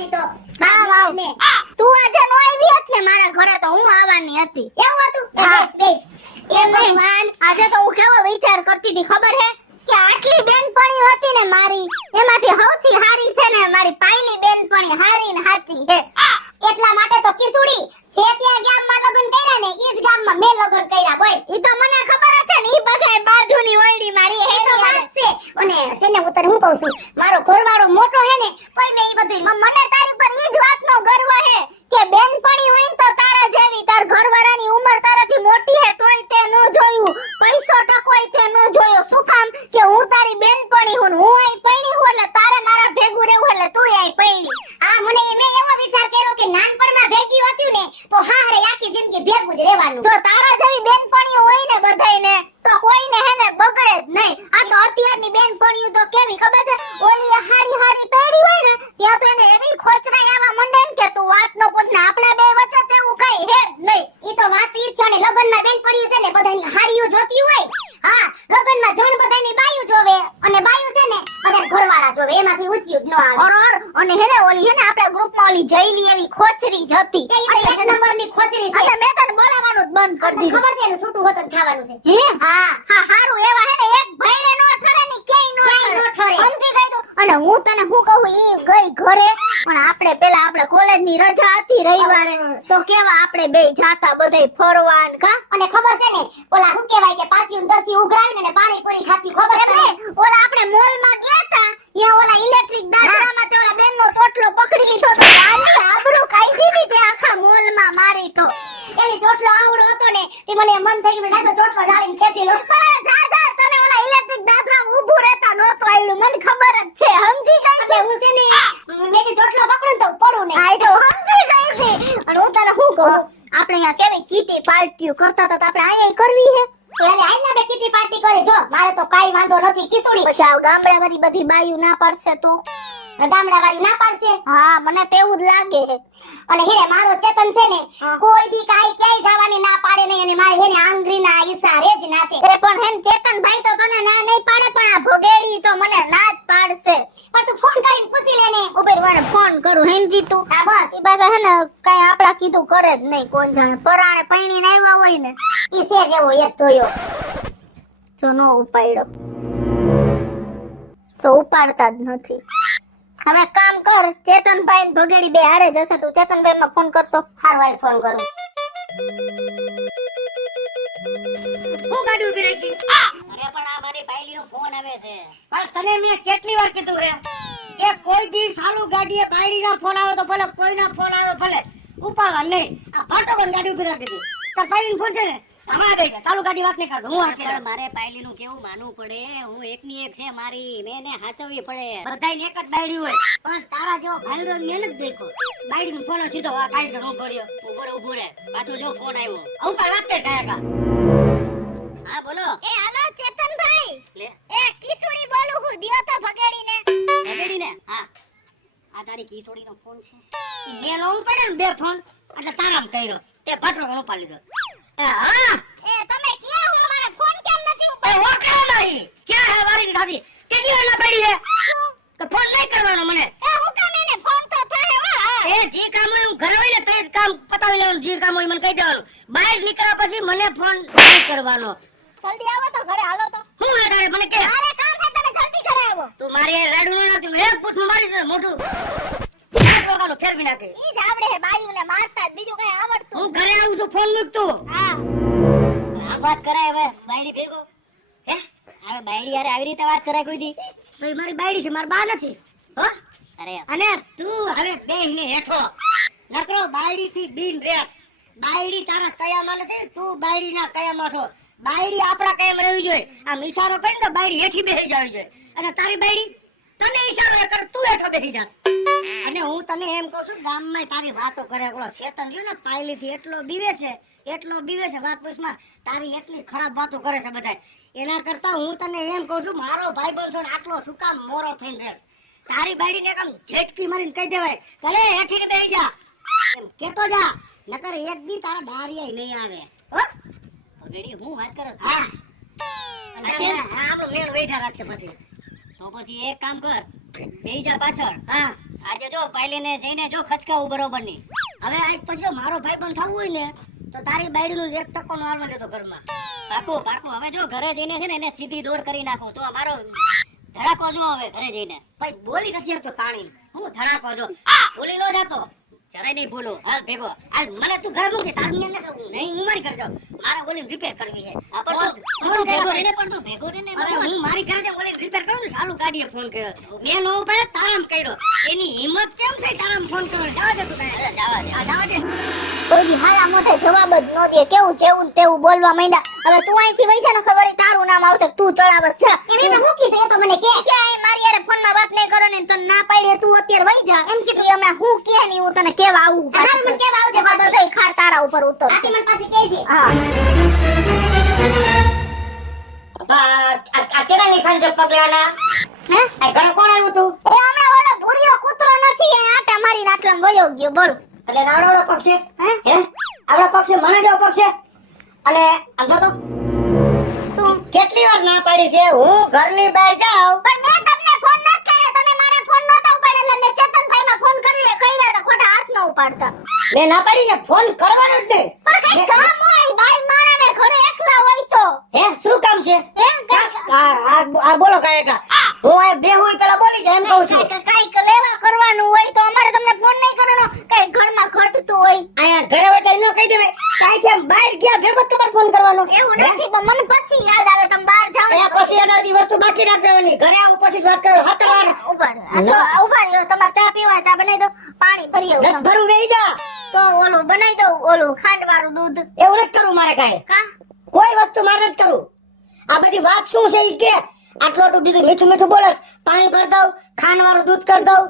પાછી તો વાવ ને તું આજે નો આવી હતી ને મારા ઘરે તો હું આવવાની હતી એવું હતું બેસ બેસ એ ભગવાન આજે તો હું કેવો વિચાર કરતી હતી ખબર હે કે આટલી બેનપણી હતી ને મારી એમાંથી સૌથી હારી છે ને મારી પાયલી બેનપણી હારી ને સાચી હે એટલા માટે તો કિસુડી જે ત્યાં ગામમાં લગન કર્યા ને ઈ જ ગામમાં મેં લગન કર્યા બોલ ઈ તો મને ખબર છે ને ઈ પછી બાજુની ઓયડી મારી હે એ તો વાત છે અને સેને હું તને હું કહું છું મારો ઘરવાળો મોટો હે ને તોય મેં ઈ બધું મને તારી પર ઈ જ વાતનો ગર્વ હે કે બેનપણી હોય તો તારા જેવી તાર ઘરવાળાની ઉંમર તારાથી મોટી હે તોય તે નો જોયું પૈસો ટકોય તે નો જોયો શું કામ કે હું તારી બેનપણી હું આઈ પૈણી હું એટલે તારે મારા ભેગું રહેવું એટલે તું આઈ પૈણી આ મને મેં એવો વિચાર કર્યો કે નાનપણમાં ભેગી હતી ને તો હારે આખી જિંદગી ભેગું જ રહેવાનું જો તારા જેવી બેનપણીઓ હોય ને બધાયને તો કોઈને હે ને બગડે જ નહીં આ તો અત્યારની બેનપણીઓ તો કેવી ખબર છે ઓલી હાડી હાડી પહેરી હોય ને ત્યાં તો એને એવી ખોચરાઈ આવા મંડે ને કે તું વાત નો પૂછ ને આપણા બે વચ્ચે તેવું કઈ હે જ નહીં ઈ તો વાત ઈ છે ને લગનમાં બેનપણીઓ છે ને બધાની હાડીઓ જોતી હોય હા લગનમાં જણ બધાની બાયું જોવે અને બાયું છે ને બધા ઘરવાળા જોવે એમાંથી ઊંચી જ ન આવે ઓર અને હેને ઓલી હે ને આપણા ગ્રુપમાં ઓલી જઈલી એવી ખોચરી જ હતી એ તો એક નંબરની ખોચરી છે એટલે મેં તને બોલાવવાનું જ બંધ કરી દીધું ખબર છે એનું છૂટું હોત જ થવાનું છે હે હા હા હારું એવા હે ને એક ભાઈને નો ઠરે ની ક્યાંય નો ઠરે. સમજી ગઈ તું અને હું તને શું કહું ઈ ગઈ ઘરે પણ આપણે પેલા આપણે કોલેજની રજા હતી રવિવારે તો કેવા આપણે બે જાતા બધાય ફરવા ને કા અને ખબર છે ને ઓલા શું કહેવાય કે પાછી દસી ઉઘરાવીને ને પાણીપુરી ખાતી ખબર છે ને ઓલા આપણે મોલમાં ગયા તા ત્યાં ઓલા ઇલેક્ટ્રિક દાદરામાં તે ઓલા બેનનો ચોટલો પકડી લીધો તો આની આબરૂ કાઢી દીધી તે આખા મોલમાં મારી તો એલી ચોટલો આવડો હતો ને તે મને મન થઈ ગયું લાજો ચોટલો જાળીને ખેંચી લો દાદા તને ઓલા ઇલેક્ટ્રિક દાદરામાં ઊભું રહેતા નહોતો આવ્યું મને ખબર જ છે સમજી ગઈ એટલે હું છે ને મેં કે ચોટલો પકડું ને તો પડું ને આઈ તો સમજી ગઈ છે અને હું તને શું કહું આપણે અહીંયા કેવી કીટી પાર્ટીઓ કરતા હતા તો આપણે અહીંયા કરવી હે તો એટલે આઈને આપણે કીટી પાર્ટી કરી જો મારે તો કાઈ વાંધો નથી કિસુડી પછી આ ગામડાવાળી બધી બાયું ના પાડશે તો ગામડા વાળી ના પાડશે હા મને તેવું જ લાગે છે અને હેને મારો ચેતન છે ને હા. કોઈ દી કાઈ ક્યાંય જવાની ના પાડે નહીં અને મારી હેને આંગળીના ઈશારે જ નાચે એ પણ હેન ચેતનભાઈ તો તને ના નહીં પાડે પણ આ ભોગેડી તો મને ના જ પાડશે પણ તું ફોન કરીને પૂછી લે ને ઉભેર વાળે ફોન કરું હેનજી તું હા બસ ઈ બાજુ હે ને કઈ આપડા કીધું કરે જ નહીં કોણ જાણે પરાણે પૈણીને આવ્યા હોય ને ઈ છે જેવો એક જોયો જો નો ઉપાડ્યો તો ઉપાડતા જ નથી હવે કામ કર ચેતનભાઈ ને ભગેડી બે હારે જશે તું ચેતનભાઈ માં ફોન કરતો હારવાલ ફોન કરું હું ગાડી ઉભી રાખી અરે પણ આ મારી બાયલીનો ફોન આવે છે પણ તને મેં કેટલી વાર કીધું હે કે કોઈ દી સાલું ગાડીએ બાયલીનો ફોન આવે તો ભલે કોઈનો ફોન આવે ભલે ઉપાડવા નહીં આ ફાટો બંધ ગાડી ઉભી રાખી દીધી તાર બાયલીનો ફોન છે ને અમાર ગઈ ચાલુ ગાડી વાત નહીં કરતો હું આ પણ મારે પાયલીનું કેવું માનવું પડે હું એકની એક છે મારી મેં એને હાચવવી પડે બધાયને એક જ બાયડી હોય પણ તારા જેવો ભાઈડો મહેનત દેખો બાયડીનો ફોન સીધો આ કાઈ જણ ઉભો રહ્યો ઉભો રે પાછો જો ફોન આવ્યો ઉપર વાત કર કાયા કા હા બોલો એ હાલો ચેતનભાઈ લે એ કિસુડી બોલું હું દિયો તો ભગેડીને ભગેડી ને હા આ તારી કિશોરીનો ફોન છે મેં નો પડે ને બે ફોન એટલે તારામ કર્યો તે ભટરો નો ઉપાડી લીધો હા એ તમે ક્યાં હો મારે ફોન કેમ નથી એ ઓકરા મારી ક્યાં હે વારી દાદી કેટલી વાર ના પડી હે તો ફોન નહીં કરવાનો મને એ હું કામ એને ફોન તો થાય હો એ જે કામ હોય હું ઘરે હોય ને તે જ કામ પતાવી લેવાનું જે કામ હોય મને કહી દેવાનું બહાર નીકળ્યા પછી મને ફોન નહીં કરવાનો જલ્દી આવો તો ઘરે હાલો તો હું હે તારે મને કે મારે કામ છે તમે જલ્દી ઘરે આવો તું મારી એ રાડું ન નાખી એક પૂછ મારી દે મોઢું આ પ્રકારનું ફેરવી નાખે ઈ જ આવડે હે બાયુને મારતા જ બીજું કઈ આવડતું હું ઘરે આવું છું ફોન મૂકતું હા આ વાત કરાય હવે બાયડી ભેગો હે હવે બાયડી યાર આવી રીતે વાત કરાય કોઈ દી તો ઈ મારી બાયડી છે મારી બા નથી હો અરે અને તું હવે બેહીને હેઠો નકરો બાયડી થી બીન રેસ બાયડી તારા કયામાં નથી તું બાયડી ના કયામાં છો બાયડી આપણા કયામાં રહેવી જોઈએ આમ ઈશારો કરીને તો બાયડી હેઠી બેસી જાવી જોઈએ અને તારી બાયડી તને ઈશારો કર તું હેઠો બેસી જાસ અને હું તને એમ કહું છું ગામમાં તારી વાતો કરે ઓલો શેતન રહ્યો ને પાયલી થી એટલો બીવે છે વાત પૂછમાં તારી એટલી ખરાબ વાતો કરે છે બધાય એના કરતા હું તને એમ કહું છું મારો ભાઈબંધ છે ને આટલો શું કામ મોરો થઈને રહેશ તારી બાયડીને કામ ઝેટકી મારીને કહી દેવાય ભલે હેઠીને બેસી જા એમ કેતો જા નકર એક દી તારા દારિયાય નહીં આવે હો ભગેડી હું વાત કરો હા અને આપણો મેળ વેઠા રાખશે પછી તો પછી એક કામ કર બેહી જા પાછળ. હા આજે જો પાયલીને જઈને જો ખચકાવું બરોબર ની. હવે આજ પછી જો મારો ભાઈ પણ થવું હોય ને તો તારી બાયડીનું 1% નો આવવા દેતો ઘરમાં. પાકું પાકું. હવે જો ઘરે જઈને છે ને એને સીધી દોર કરી નાખો તો મારો ધડાકો જો હવે ઘરે જઈને. ભાઈ બોલી નથી આવતો તાણી હું ધડાકો જો બોલી નો જાતો જરાય નહીં ભૂલું. હાલ ભેગો. આ મને તું ઘર મૂકી તાર મને નહીં હું મારી કરજો મારા બોલી રિપેર કરવી છે આ પણ તું ભેગો રહીને પણ તું ભેગો રહીને અરે હું મારી ઘરે જે બોલી રિપેર કરું ને સાલું ગાડીએ ફોન કર્યો મેં નો ઉપાડે તારામ કર્યો એની હિંમત કેમ થઈ તારામ ફોન કર્યો જવા દે તું તારે જવા દે આ જવા દે કોઈ દી હારા મોઢે જવાબ જ ન દે કેવું જેવું ને તેવું બોલવા માંડ્યા હવે તું અહીંથી વઈ જા ને ખબર ય તારું નામ આવશે તું ચડાવસ જા એમ હું કીધું એ તો મને કે કે આ મારી યાર ફોનમાં વાત નહીં કરો ને તને ના પાડી તું અત્યારે વઈ જા એમ કીધું અમે હું કે ની હું તને કેવા આવું હારું મને કેવા આવજે પાછું. બધું ખાર તારા ઉપર ઉતર આથી મને પાસે કહેજે. હા આ કેના નિશાન છે પગલાના હે આ ઘરે કોણ આવ્યું તું એ હમણાં ઓલો ભૂરિયો કૂતરો નથી એ આટા મારી નાખલામ વયો ગયો બોલ એટલે નાવડો પગ છે હે હે આવડો પગ છે મને જેવો પગ છે અને આમ જો તો શું કેટલી વાર ના પાડી છે હું ઘરની બહાર જાઉં પણ મેં તમને ફોન ન કર્યો તમે મારા ફોન નતો ઉપાડ્યો એટલે મેં ચેતનભાઈ માં ફોન કરી લે કઈરા તો ખોટા હાથ ન ઉપાડતા મેં ના પાડી ને ફોન કરવાનો જ નહીં પણ કઈ કામ હોય બાઈ મારાને ઘરે એકલા હોય તો હે શું કામ છે એમ કઈ આ બોલો કાયકા હું આ બે હોય પેલા બોલી જાય એમ કહું છું કઈક લેવા કરવાનું હોય તો અમારે તમને ફોન નહીં કરવાનો કઈ ઘરમાં ઘટતું હોય અહીંયા ઘરે હોય તો એનો કહી દેવાય કાઈ કેમ બહાર ગયા ભેગો તમારે ફોન કરવાનો એવું નથી પણ મને પછી યાદ આવે તમે બહાર જાઓ એ પછી એનાથી વસ્તુ બાકી રાખ દેવાની ઘરે આવું પછી જ વાત કરો હતવાર ઉભા રહ્યો તમારે ચા પીવા ચા બનાવી દો પાણી ભરી આવું નથ ભરું બેહી જા તો ઓલું બનાવી દો ઓલું ખાંડ વાળું દૂધ એવું નથી કરવું મારે કાંઈ કા કોઈ વસ્તુ મારે નથી કરવું આ બધી વાત શું છે ઈ કે આટલો તો બીજું મીઠું મીઠું બોલસ પાણી ભર દઉં ખાંડ વાળું દૂધ કરી દઉં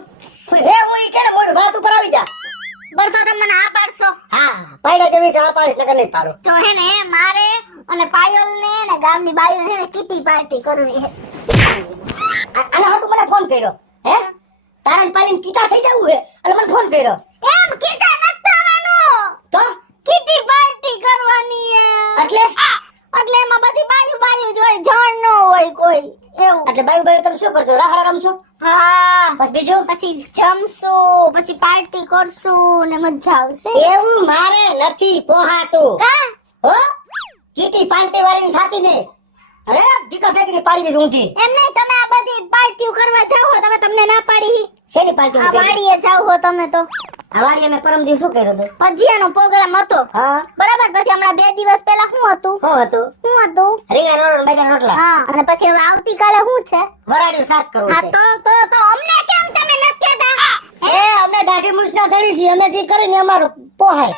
હે હું ઈ કે ને મોરી વાત ઉપર આવી જા બળતો તમે મને આ પાડશો હા પાયડા જેવી છે આ પાડીશ નકર નહીં પાડું તો હે ને મારે અને પાયલ ને ગામની બાઈઓ ને કીટી પાર્ટી કરવી છે આના હાટુ મને ફોન કર્યો હે તારણ પાલીન કીટા થઈ જવું હે એટલે મને ફોન કર્યો એમ કીટા નથી થવાનું તો કીટી પાર્ટી કરવાની છે એટલે એમાં બધી બાયું જ હોય જણ ન હોય કોઈ એવું એટલે બાયું બાયું તમે શું કરશો રાહડા રમશો હા બસ બીજું પછી જમશું પછી પાર્ટી કરશું ને મજા આવશે એવું મારે નથી પોહાતું કા હો કીટી પાર્ટી વાળી થાતી ને અરે દીકા ફેંકીને પાડી દે ઊંધી એમ નહીં તમે આ બધી પાર્ટીઓ કરવા જાવ હો તમે તમને ના પાડી શેની પાર્ટી આ વાડીએ જાવ હો તમે તો આ વાડી અમે પરમ દિવસ શું કર્યો તો ભજીયાનો પ્રોગ્રામ હતો હા બરાબર પછી હમણાં 2 દિવસ પહેલા શું હતું શું હતું રીંગણા રોટલા મેગા રોટલા હા અને પછી હવે આવતીકાલે શું છે વરાડિયું શાક કરવું હા છે તો અમને કેમ તમે નથી કહેતા એ અમને દાઢી મૂછના ધડી છે અમે જે કરીને અમારું પોહાય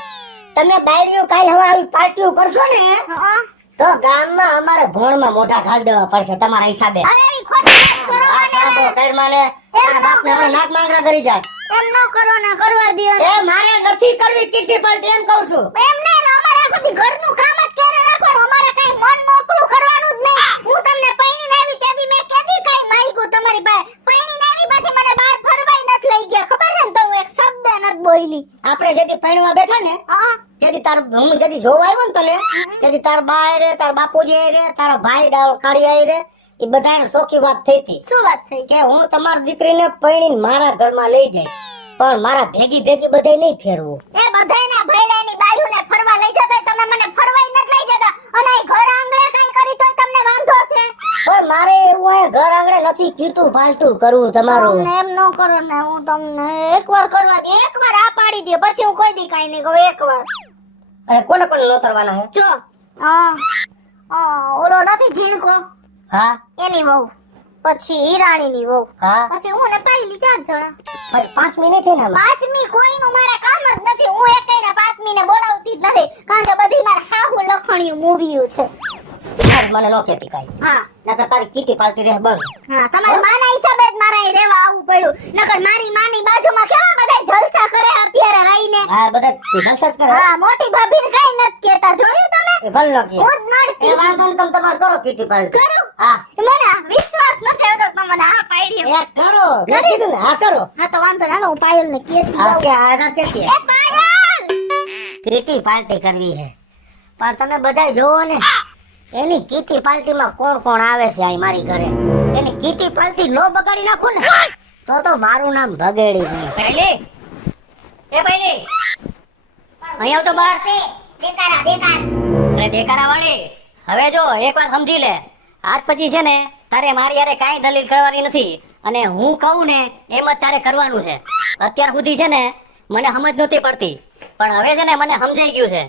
તમે બાયડીઓ કાલ હવે આવી પાર્ટીઓ કરશો ને હા તો ગામમાં અમારે ભણમાં મોઢા ઘાલ દેવા પડશે તમારા હિસાબે હવે એવી ખોટી વાત કરો આ સાંભળો ઘરમાં ને તારા બાપને હમણાં નાક માંગરા કરી જાય એમ ન કરો ને કરવા દ્યો એ મારે નથી કરવી કીટી પાર્ટી એમ કહું છું એમ નહીં અમારે આખું ઘરનું કામ જ કરે રાખવાનું અમારે કઈ મન મોકળું કરવાનું જ નહીં હું તમને પૈણીને આવી તેથી મેં કેદી કઈ માંગ્યું તમારી પાસે પૈણીને આવી પાછી મને બહાર ફરવાય નથી લઈ ગયા ખબર છે ને તો હું એક શબ્દ નથી બોલી આપણે જેથી પૈણવા બેઠા ને હા જેથી તાર હું જેથી જોવા આવ્યો ને તને જેથી તાર બા રે તાર બાપુજી રે તારા ભાઈ ડાળ કાઢી રે એ બધાને સોખી વાત થઈ હતી શું વાત થઈ કે હું તમારી દીકરીને પૈણીને મારા ઘરમાં લઈ જઈશ પણ મારા ભેગી બધાય નહીં ફેરવું એ બધાયના ભૈડાની બાયુને ફરવા લઈ જતા તમે મને ફરવાય નથી લઈ જતા અને એ ઘર આંગણે કઈ કરી તોય તમને વાંધો છે પણ મારે એવું આ ઘર આંગણે નથી કીટું ફાલતું કરવું તમારું તમને એમ ન કરો ને હું તમને એકવાર કરવા દે એકવાર આ પાડી દે પછી હું કોઈ દી કાઈ નહીં કહું એકવાર અને કોને કોને નોતરવાના હે જો ઓલો નથી ઝીણકો હા એની વહુ પછી હીરાણીની વહુ હા પછી હું ને પાયલી 4 જણા બસ 5 મિનિટ થઈ ને આમાં. પાંચમી કોઈનું મારા કામ જ નથી હું એકેયના પાંચમીને બોલાવતી જ નથી કારણ કે બધી મારા હાહુ લખણિયું મૂવ્યું છે તારી મને નો કહેતી કાંઈ હા નકર તારી કીટી પાર્ટી રહે બંધ હા તમારા માના હિસાબે જ મારા અહીં રહેવા આવવું પડ્યું નકર મારી માની બાજુમાં કેવા બધા જલસા કરે અત્યારે રહીને હા બધા જલસા જ કરે હા મોટી ભાભીને કઈ નથી કહેતા જોયું તમે એ ભલ નો કહે હું જ નડતી એ વાંધો ને તમે તમારે કરો કીટી પાર્ટી કરું હા મને વિશ્વાસ નથી આવતો કે મને આ પાડ્યો એ કરો મેં કીધું ને હા કરો હા તો વાંધો ના હું પાયલને કહેતી હા આવું. કે આ ના કહેતી એ પાયલ કીટી પાર્ટી કરવી છે પણ તમે બધા જોવો ને એની કીટી પાર્ટીમાં કોણ કોણ આવે છે આ મારી ઘરે એની કીટી પાર્ટી નો બગાડી નાખો ને તો મારું નામ ભગેડી નહીં. પહેલી એ પહેલી અહીં આવ તો બહાર. દેકારા દેકાર અરે દેકારા વાળી, હવે જો એક વાર સમજી લે, આજ પછી છે ને તારે મારી યારે કાંઈ દલીલ કરવાની નથી, અને હું કહું ને એમ જ તારે કરવાનું છે. અત્યાર સુધી છે ને મને સમજ નહોતી પડતી, પણ હવે છે ને મને સમજાઈ ગયું છે.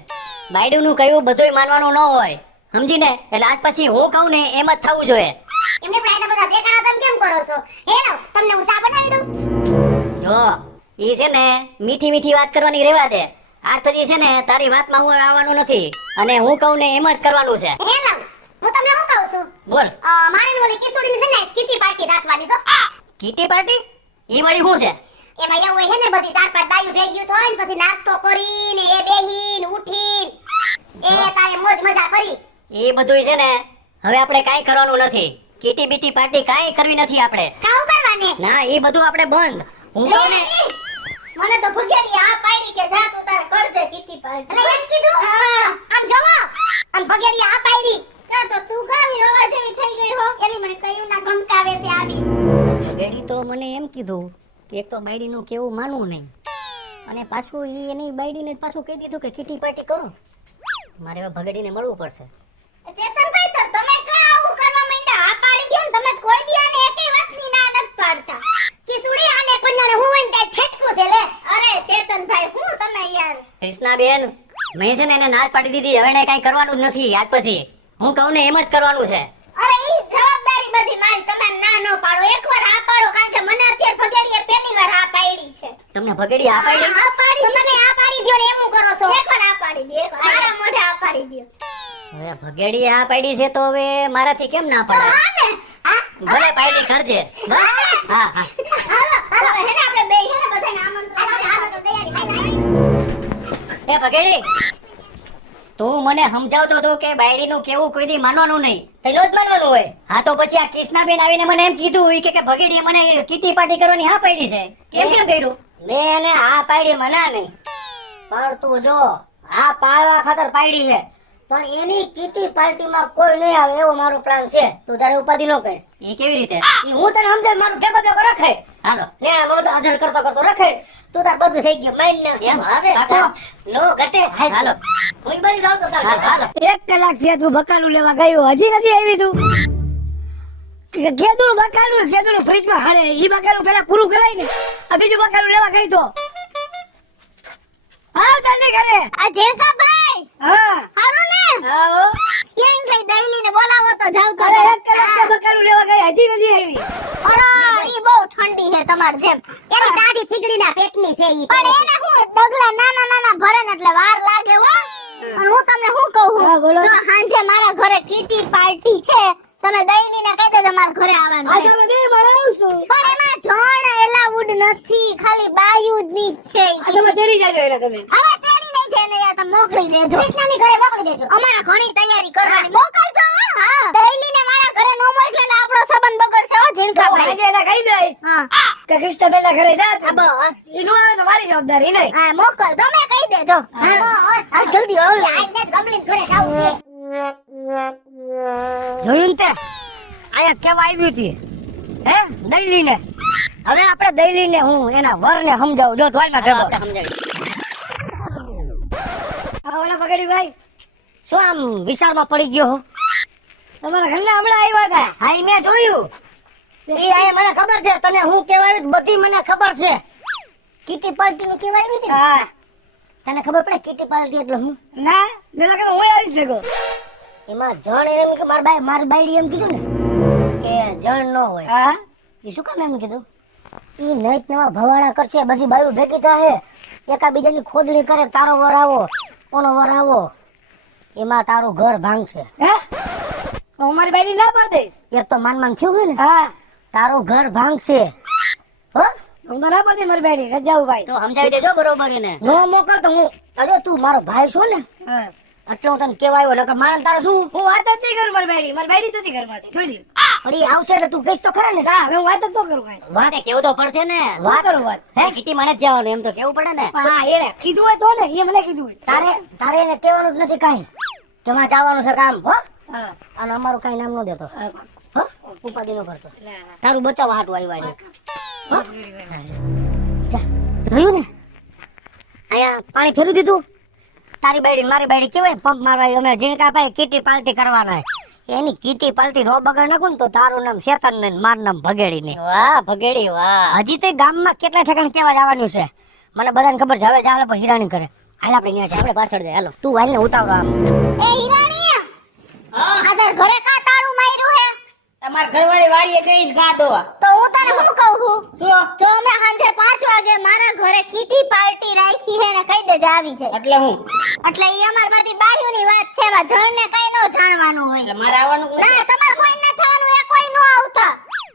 બાયડુનું કહ્યું બધુંય માનવાનું ન હોય, સમજી ને? એટલે આજ પછી હું કહું ને એમ જ થવું જોઈએ. એમને પણ આટલા બધા દેકારા તમે કેમ કરો છો? હેલો, તમને હું ચા બનાવી દઉં? જો ઈ છે ને મીઠી મીઠી વાત કરવાની રહેવા દે. આજ પછી છે ને તારી વાતમાં હું આવવાનું નથી, અને હું કહું ને એમ જ કરવાનું છે. હેલો, હું તમને શું કહું છું? બોલ. મારે ને ઓલી કિશોરીની છે ને કીટી પાર્ટી રાખવાની છે. Kitty party? ઈ વળી શું છે? એમાં એવું હે ને બધી 4-5 બાયું ભેગી થાય ને પછી નાસ્તો કરીને એ બેહીને ઉઠીને એ તારે મોજ મજા કરી. એ બધુંય છે ને હવે આપણે કાંઈ કરવાનું નથી. કીટી બીટી પાર્ટી કાંઈ કરવી નથી આપણે. કાઉ કરવાને? ના, એ બધું આપણે બંધ. હું કહું ને મને તો ભગેડી આ પાડી કે જા તું તારે કરજે કીટી પાર્ટી. એટલે એમ કીધું? આમ જોવો, આમ ભગેડી આ પાડી. કા તો તું ગાવી રવા જેવી થઈ ગઈ હો. એની મને કયું ના ગમકાવે છે આવી. બેડી તો મને એમ કીધું કે એક તો બાયડીનું કેવું માનવું નહીં, અને પાછું ઈ એની બાયડીને પાછું કહી દીધું કે કીટી પાર્ટી કરો. મારે હવે ભગડીને મળવું પડશે. ચેતનભાઈ તો તમે કા આવું કરવા માંડ્યા? આ પાડી દ્યો ને, તમે તો કોઈ દી આને એકેય વાતની ના નથી પાડતા. કિશોરી આને કંજાણે હું હોય ને ત્યાં ફેટકું છે લે. અરે ચેતનભાઈ હું તમે યાર. કૃષ્ણાબેન, મેં છે ને એને ના જ પાડી દીધી. હવે એને કાંઈ કરવાનું જ નથી. આજ પછી હું કહું ને એમ જ કરવાનું છે. અરે ઈ જવાબદારી બધી મારી, તમે ના નો પાડો. એકવાર આ પાડો, કારણ કે મને અત્યારે ભગેડીએ પહેલી વાર આ પાડી છે. તમને ભગડી આ પાડી? આ પાડી તો તમે આ પાડી દ્યો ને એમ હું કરો છો? એકવાર આ પાડી દે, એકવાર મારા મોઢે આ પાડી દે. હવે ભગડી આ પાડી છે તો હવે મારાથી કેમ ના પડે? હા ને? ભલે પાડી કરજે. બસ. હા હા. હાલો હવે હે ને આપણે બે હે ને બધાને આમંત્રણ હાલો તો તૈયારી એ ભગડી, તું મને સમજાવતો હતો કે બાયડીનું કેવું કોઈ દી માનવાનું નહીં. તૈનો જ માનવાનું હોય. હા તો પછી આ કૃષ્ણાબેન આવીને મને એમ કીધું કે ભગડીએ મને કીટી પાર્ટી કરવાની હા પાડી છે. કેમ કર્યું? મેં એને આ પાડી મના નહીં, પણ તું જો આ પાડવા ખાતર પાડી છે, પણ એની કીટી પાર્ટીમાં કોઈ નહીં આવે એવો મારો પ્લાન છે. તું તારે ઉપાધિ ન કર. એ કેવી રીતે? ઈ હું તને સમજાય, મારું ભેગો ભેગો રખે હાલો. લેણા બધું અજર કરતો કરતો રખે, તું તાર બધું થઈ ગયું માઈન ને એમ? હવે કાકો. નો ઘટે. હાલો. હું બધી જાઉં તો તાર ઘરે. હાલો. 1 કલાક થયા તું બકાલું લેવા ગયો, હજી નથી આવી તું. કેદું બકાલું, કેદું ફ્રીજમાં હાડે, ઈ બકાલું પેલા પૂરું કરાય ને, આ બીજું બકાલું લેવા ગઈ તો. આવ જલ્દી ઘરે. આ જેણકાભાઈ હા હાલો ને આવો. ક્યાં ગઈ દઈલીને બોલાવો તો જાવ તો. અરે 1 કલાક બકાલું લેવા ગઈ, હજી નથી આવી. અરે ઈ બહુ ઠંડી છે તમાર જેમ. એની દાઢી છીગડીના પેટની છે ઈ. પણ એને હું ડગલા નાના નાના ભરે ને એટલે વાર લાગે હો. અને હું તમને શું કહું, હા, બોલો. જો સાંજે મારા ઘરે કીટી પાર્ટી છે, તમે દઈલીને કહી દેજો મારા ઘરે આવવાનું આજે છે. અમે બે મારા આવશું. પણ એમાં જણ એલાઉડ નથી, ખાલી બાયું જ ની જ છે. આ તમે તેડી જાજો એટલે તમે. હવે તેડી નહીં છે ને યાર, તમે મોકલી દેજો. કૃષ્ણની ઘરે મોકલી દેજો. અમારા ઘણી તૈયારી કરવાની મોકલજો. હા દઈલીને મારા ઘરે નો મોકલે એટલે આપણો સંબંધ બગડશે હો ઝીણકાભાઈ. આજે એને કહી દઈશ હા કે કૃષ્ણબેન ના ઘરે જા તું. હા, બસ. ઈ નો આવે તો મારી જવાબદારી નહીં. હા મોકલ, તમે કહી દેજો. હા જલ્દી હવે આઈને જ રમલીન ઘરે જાવું છે. જોયું ને તે આયા કેવા આવ્યું હતી હે દઈલીને. હવે આપણે દઈલીને હું એના વરને સમજાવું. જો ધોઈમાં ભેગો આપણે સમજાવી. આ ઓલા પકડી ભાઈ, શું આમ વિચારમાં પડી ગયો હો? તમારા ઘરના હમણાં આવ્યા હતા. હા ઈ મેં જોયું. ઈ આયા મને ખબર છે, તને હું કહેવાયું બધી મને ખબર છે. કીટી પાર્ટી નું કહેવાયું હતી. હા તને ખબર પડે કીટી પાર્ટી એટલે હું? ના મેં તો કીધું હું આવીશ ભેગો. એમાં જણ એને એમ કે મારી બાયડી એમ કીધું ને કે જણ ન હોય. હા એ શું કામ એમ કીધું? ઈ નઈત નવા ભવાડા કરશે, બધી બાયુ ભેગી થાય, એકાબીજાની ખોદણી કરે, તારો વર આવો કોનો વર આવો, એમાં તારું ઘર ભાંગશે. હે તો હું મારી બાયડી ના પાડ દઈશ. એક તો માન થયું હોય ને, હા તારું ઘર ભાંગશે. હો હું તો ના પાડતી મારી બાયડી રજાઉ ભાઈ. તો સમજાવી દેજો બરોબર એને. નો મોકલ તો હું અરે તું મારો ભાઈ છો ને હા. એટલે હું તને કેવાયો નકર મારે ને તારે શું? હું વાત જ નહીં કરું મારી બાયડી નથી ઘરમાંથી. જોઈ લ્યો. અરે આવશે એટલે તું કહીશ તો ખરા ને. હા હવે હું વાત જ ન કરું કાંઈ. વાતે કેવું તો પડશે ને. વાત કરું વાત. હે કીટી મને જ જવાનું એમ તો કેવું પડે ને. પણ હા એને કીધું હોય તો ને, એ મને કીધું હોય. તારે એને કહેવાનું જ નથી કાંઈ કે માં જવાનું છે કામ. હો હા અને અમારું કાંઈ નામ ન દેતો. હા. હો ઉપાધિ ન કરતો. ના, ના. તારું બચાવવા હાટું આવ્યા છે. જોયું ને અહીંયા પાણી ફેરવી દીધું. તારી બાયડી મારી બાયડી કેવાય પંપ મારવા અમે ઝીણકા ભાઈ કીટી પાલટી કરવાના એની કીટી પાલટી નો બગાડ નાખું ને તો તારું નામ શેતાન ને મારું નામ ભગેડી ને. વાહ ભગેડી વાહ. હજી તો ગામમાં કેટલા ઠેકાણ કેવા જવાનું છે મને બધાને ખબર છે. હવે ચાલે પણ હિરાણી કરે હાલ આપણે ત્યાં આપણે પાછળ જાય. હાલો તું હાલ ને ઉતાવળ આમ. એ હિરાણી હા આ તાર ઘરે કા તાળું માર્યું હે? તમાર ઘરવાળી વાડીએ ગઈશ ગા દોવા. તો હું તને શું કહું છું? શું જો હમણાં સાંજે 5 વાગે મારા ઘરે કીટી પાર્ટી રાખી હે ને કહી દેજે આવી જાય. એટલે હું એટલે ઈ અમાર બધી બાયુની વાત છે, એમાં જણને કઈ નો જાણવાનું હોય. એટલે મારે આવવાનું જ નથી. ના તમાર કોઈ ન થવાનું, એ કોઈ નો આવતા.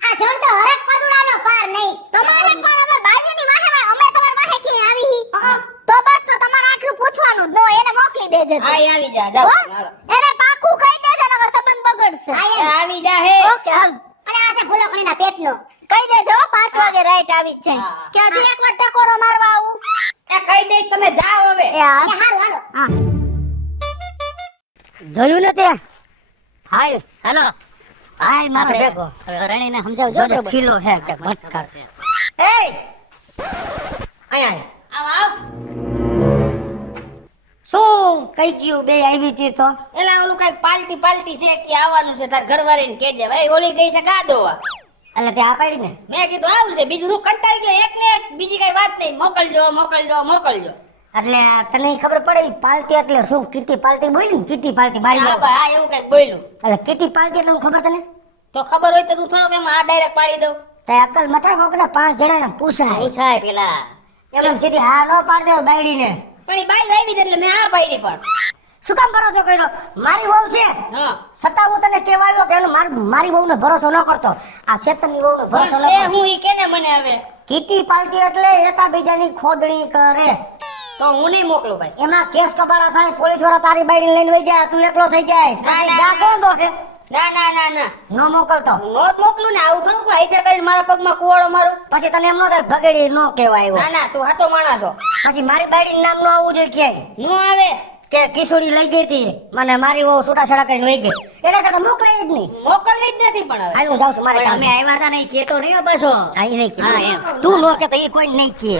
આ જણ તો હરક પદુડાનો પાર નહીં. તમારે પણ હવે બાયુની વાહે અમે તમાર વાહે કે આવી હી. તો બસ તો તમારે આટલું પૂછવાનું જ નો, એને મોકલી દેજે તું. હા એ આવી જા જાઓ. હો? હાલો. એને પાકું કહી દેજે ને સંબંધ બગડશે. એ આવી જા હે. ઓકે હાલ અને આ છે ભૂલકણીના પેટનો. કહી દેજો 5 વાગે રાઈટ આવી જ છે. હા. કે હજી એક વાર ટકોરો મારવા આવું. એ કહી દઈશ તમે જાઓ હવે. એ હા અને હારું હાલો. જોયું ને તે હાલ હાલો હાલ મારે આપણે ભેગો હવે રણીને સમજાવજો જોજો બરોબર. ખીલો હે કે ભટકાર છે. એ અહીંયા આવ આવ. શું કઈ ગયું બે આવી હતી તો એલા ઓલું કઈ પાલટી પાલટી છે કે આવવાનું છે તાર ઘરવાળીને કહેજે ભાઈ ઓલી ગઈ છે ગા દોવા. એટલે તે આ પાડી ને મેં કીધું આવશે બીજું હું કંટાળી ગયો એક ને એક બીજી કઈ વાત નહીં મોકલજો મોકલજો મોકલજો. એટલે તને ખબર પડે ઈ પાલટી એટલે શું કીટી પાલટી બોલી ને કીટી પાલટી બારી હા લાવો. બા હા એવું કઈક બોલ્યું એટલે કીટી પાલટી એટલે હું ખબર તને તો ખબર હોય તો તું થોડોક એમ આ ડાયરેક્ટ પાડી દઉં. તે અકલ મટા કોકના 5 જણાને પૂછાય પૂછાય પેલા એમ સીધી હા નો પાડ દે બાયડીને. પણ એ બાઈ આવી એટલે મેં આ પાડી પણ. શું કામ ભરોસો કર્યો મારી વહુ છે હા છતાં હું તને કહેવા આવ્યો કે એનો મારી વહુને ભરોસો ન કરતો આ શેતનની વહુને ભરોસો ન પણ છે કરતો. હું ઈ કેને મને હવે કીટી પાલટી એટલે એકાબીજાની ખોદણી કરે તો હું નહીં મોકલું ભાઈ. એમાં કેસ કબાડા થાય પોલીસ વાળા તારી બાયડી લઈને વઈ જાય તું એકલો થઈ જાય ના, પછી ના, ગા ના. કોણ દોહે ના ના ના ના ન મોકલતો હું નોટ મોકલું ને આવું થોડું હાઈતે કરીને મારા પગમાં કુવાડો મારું. પછી તને એમ ન થાય ભગેડી ન કહેવાય ના એવો ના તું સાચો માણસ છો. પછી મારી બાયડી નામ ન આવવું જોઈએ ક્યાંય નો આવે કે કિશોરી લઈ ગઈ હતી મને મારી વહુ છૂટાછેડા કરીને વઈ ગઈ એના કરતા મોકલાય જ નહીં. મોકલવી જ નથી પણ હવે. હાલ હું જાઉં છું મારે પણ કામ અમે આવ્યા હતા ને ઈ કહેતો નહીં હો પાછો. આ ઈ નહીં હા, કીધું એમ. તું નો કે તો ઈ કોઈ નહીં કહે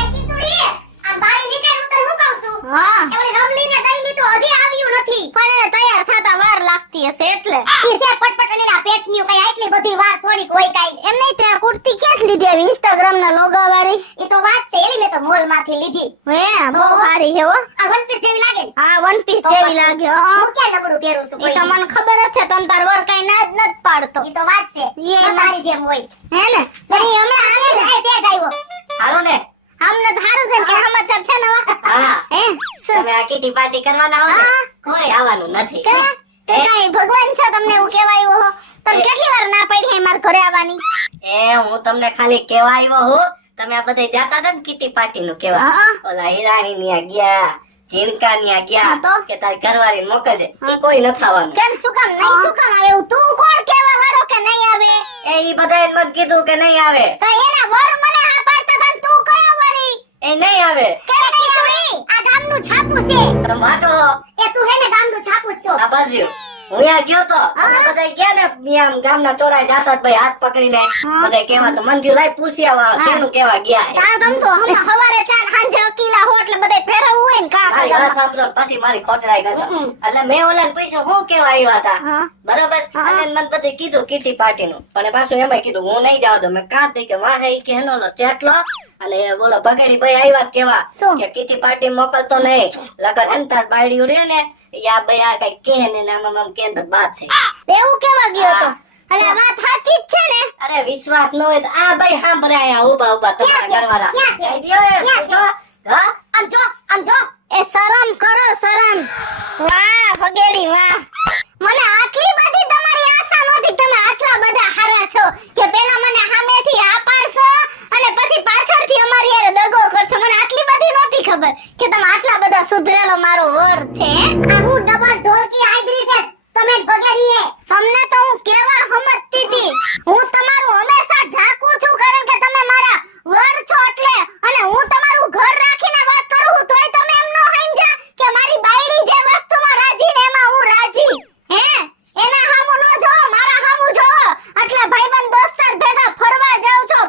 એ કિશોરી, આ બારી નીકળ હું તને શું કહું છું? હા એ ઓલી રમલીને દઈ લીધું હજી આવ્યું નથી. પણ એને તૈયાર થતા વાર લાગતી હશે એટલે. ઈ છે પટપટ અને એના પેટની કઈ આટલી બધી વાર થોડીક હોય કાઈ. એમ નહીં ત્યાં કુર્તી ક્યાંથી લીધી આવી ઇન્સ્ટાગ્રામ ના લોગો વાળી? ઈ તો વાત છે એલી મેં તો મોલ માંથી લીધી. હે બહુ સારી છે હો. આ વન પીસ જેવી લાગે ને? હા વન પીસ જેવી લાગે હો. હું ક્યાં નબળું પહેરું છું એ તો કોઈ મને ખબર જ છે તન તાર વર કઈ ના જ નત પાડતો. ઈ તો વાત છે એ તો તારી જેમ હોય. હે ને તો ઈ હમણાં આવે ને આ તે જ આવ્યો. હાલો ને આમને ધારું છે કે સમાચાર છે ને હો. હા હે શું તમે આ કીટી પાર્ટી કરવાના હો ને હા. કોઈ આવવાનું નથી. કે તે કઈ ભગવાન છે તમને એવું કહેવાયું હો? તમે કેટલી વાર ના પડી હે માર ઘરે આવવાની? એ હું તમને ખાલી કેવા આવ્યો હું તમે આ બધા જાતા હતા ને કીટી પાર્ટી નું કેવા હા. ઓલા હિરાણી ની ગયા ઝીણકા ની હા ગયા તો? કે તારી ઘરવાળી મોકલજે ઈ કોઈ ન થવાનું. કેમ શું કામ નહીં શું કામ આવે એવું? તું કોણ કહેવા વાળો કે નહીં આવે? એ ઈ બધાએ મત કીધું કે નહીં આવે તો એના વર મને હા પાડતા હતા ને તું કયો વરી? એ નહીં આવે. કે નહીં આવે? કિશોરી, આ ગામનું છાપું છે. તમે વાંચો એ તું હે ને ગામનું છાપું જ છો. આ બાજુ હું ત્યાં ગયો તો તમે બધા ગયા ને ત્યાં ગામના ચોરાય જાતા જ ભાઈ હાથ પકડીને બધા કેવા તો મંદિર લાઈ પૂછી આવા શેનું કેવા ગયા હે. તાર તમ તો હમણાં હવારે ચાર સાંજે અકીલા હો એટલે બધે ફેરવવું હોય ને કા મારી વાત સાંભળો ને પછી મારી ખોચરાઈ ગઈ. એટલે મેં ઓલાને પૂછ્યું હું કેવા આવ્યા હતા હા. બરાબર અને મને બધું કીધું કીટી પાર્ટી નું પણ પાછું એમાં કીધું હું નહીં જાવ તો મેં કાં થઈ કે વાહે ઈ કે હેનો નો ચેટલો અને બોલો બગેડી ભાઈ આવ્યા જ કેવા શું? કે કીટી પાર્ટી મોકલતો નહીં લગન અંતર બાયડીયું રે ને યા ભાઈ આ કઈ કે ને આમ આમ કે બાત છે. એવું કેવા ગયો તો અરે વાત સાચી જ છે ને. અરે વિશ્વાસ ન હોય તો આ ભાઈ સાંભળ્યા ઉભા ઉભા તમારા ઘરવાળા ક્યાં છે? કહી દ્યો એ, ક્યાં છે? પૂછો. હા? આમ જો એ શરમ કરો શરમ. વાહ ભગેડી વાહ. મને આટલી બધી તમારી આશા નહોતી તમે આટલા બધા હારા છો કે પેલા મને સામેથી આ પાડશો અને પછી પાછળથી અમારી હારે દગો કરશો. મને આટલી બધી નહોતી ખબર કે તમે આટલા બધા સુધરેલો મારો વર છે. આ હું ડબલ ઢોલકી આદરી છે તમે જ બગેડી હે. તમને તો હું કેવા સમજતી હતી. હું તમારું હંમેશા ઢાંકું છું કારણ કે તમે મારા વર છો એટલે અને હું તમારું ઘર રાખીને વાત કરું છું તોય તમે એમ ન સમજ્યા કે મારી બાયડી જે વસ્તુમાં રાજી ને એમાં હું રાજી. હે એના હામું ન જોવો મારા હામું જોવો. એટલે ભાઈબંધ દોસ્તાર ભેગા ફરવા જાવ છો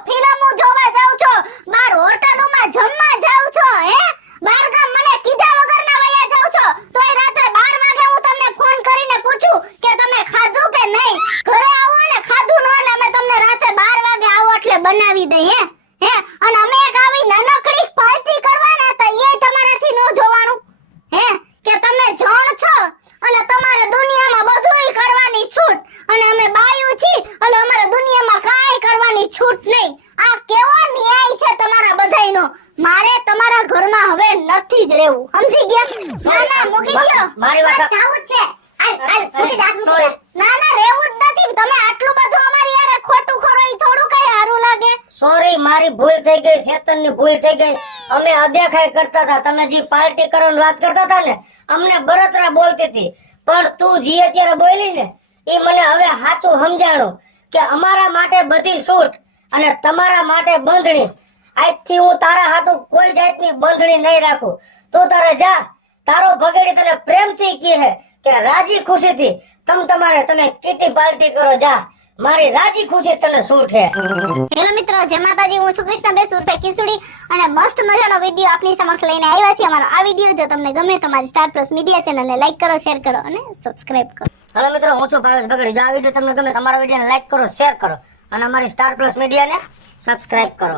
મારે તમારા ઘરમાં હવે નથી જ રહેવું, સમજી ગયા? ના ના મૂકી દ્યો. મારી બસ વાત જાવું જ છે. હાલ મૂકી દે, હાથ મૂકી Sorry. દે. ના ના રહેવું જ નથી. તમે આટલું બધું અમારી યારે ખોટું કરો ઈ થોડું કઈ સારું લાગે? સોરી, મારી ભૂલ થઈ ગઈ, શેતનની ભૂલ થઈ ગઈ. અમે અદેખાઈ કરતા હતા, તમે જે પાર્ટી કરવાની વાત કરતા હતા ને, અમને બળતરા બોલતી હતી. પણ તું જે અત્યારે બોલી ને, એ મને હવે સાચું સમજાણું કે અમારા માટે બધી છૂટ અને તમારા માટે બંધણી. આજથી હું તારા હાટું કોઈ જાતની બંધણી નહીં રાખું. તું તારે જા, તારો ભગેડી તને પ્રેમથી કહે કે રાજી ખુશીથી તમે કીટી પાર્ટી કરો. જા, મારી રાજી ખુશી તને છૂટ છે. હેલો મિત્રો, જય માતાજી. હું છું કૃષ્ણાબેન ઉર્ફે કિસુડી અને મસ્ત મજાનો વિડીયો આપની સમક્ષ લઈને આવ્યા છીએ. અમારો આ વિડીયો જો તમને ગમે તો મારી સ્ટાર પ્લસ મીડિયા ચેનલને લાઈક કરો, શેર કરો અને સબસ્ક્રાઇબ કરો. હેલો મિત્રો, હું છું ભાવેશ બગડી. જો આ વિડીયો તમને ગમે તમારા વિડીયોને લાઈક કરો, શેર કરો અને અમારી સ્ટાર પ્લસ મીડિયાને સબસ્ક્રાઇબ કરો.